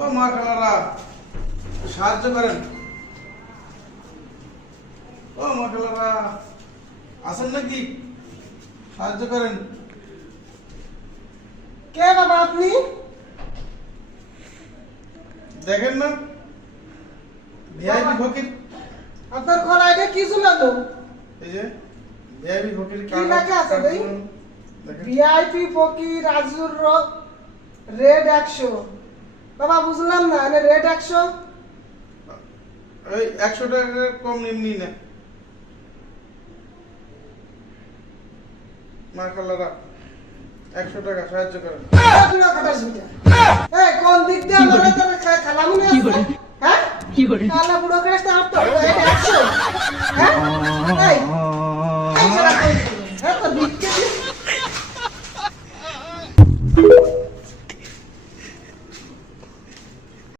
ও মা খালারা সাহায্য করেন। ও মা খালারা আছেন নাকি? সাহায্য করেন। কে বাবা আপনি? দেখেন না ভিআইপি ফকির। আপনার গলায় কি ঝুলানো? এই যে ভিআইপি ফকির কি লেখা আছে ভাই? ভিআইপি ফকির রাজুর রেড 100। বাবা বুঝলাম না, মানে রেড 100 এই 100 টাকা কম নিমনি না মা খালারা। 100 টাকা সাহায্য করেন। পুরো কথা শুনটা। এই কোন দিক দিয়ে আমরা তো খালামু না? হ্যাঁ কি করে খালা পুরো কাছে হাঁটতো এটা 100। হ্যাঁ এই